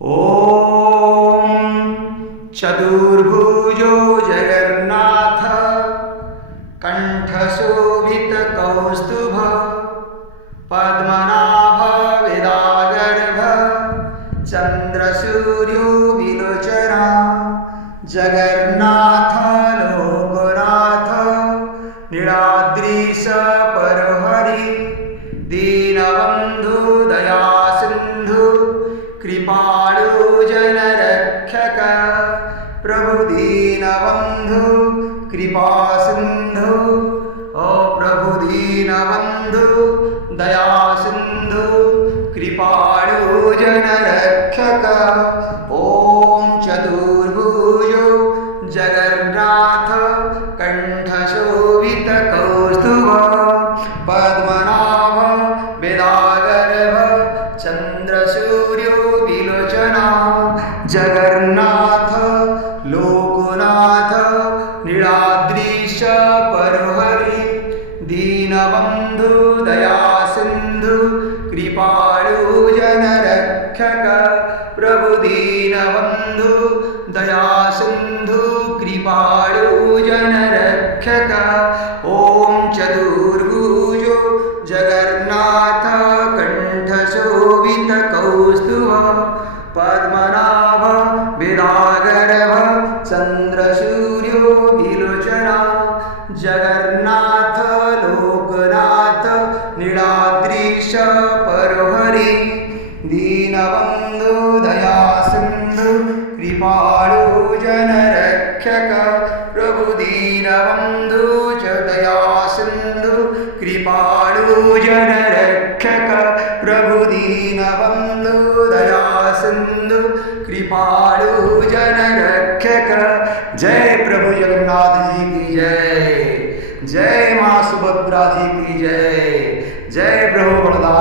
ॐ चतुर्भुजो जगन्नाथ कंठशोभितकौस्तुभ पद्मनाभ वेदागर्भ चन्द्रसूर्यो विलोचना जगन्नाथ लोकनाथ नीलाद्रीश परहरि दीनबन्धु दयासिन्धु कृपाळु जनरक्षक प्रभु दीनबन्धु कृपासिन्धु ओ प्रभु दीनबन्धु दयासिन्धु कृपाळु जनरक्षक ॐ चतुर्भुजो जगन्नाथ कंठशोभितकौस्तुभ पद्मनाभ वेदागर्भ चन्द्रसूर्यो विलोचना जगन्नाथ लोकनाथ नीलाद्रीश परहरि दीनबन्धु दयासिन्धु कृपाळु जनरक्षक प्रभु दीनबन्धु दयासिन्धु कृपाळु जनरक्षक ॐ चतुर्भुजो जगन्नाथ कंठशोभितकौस्तुभ पद्मनाभ वेदागर्भ चन्द्रसूर्यो विलोचना जगन्नाथ लोकनाथ नीलाद्रीश परहरि दीनबन्धु दयासिन्धु कृपाळु जनरक्षक प्रभु दीनबन्धु च दयासिन्धु कृपाळु जनरक्षक प्रभु दीनबन्धु दयासिन्धु कृपाळु जनरक्षक। जय प्रभु जगन्नाथ जी की जय, जय माँ सुभद्रा जी की जय, जय प्रभु बलदाम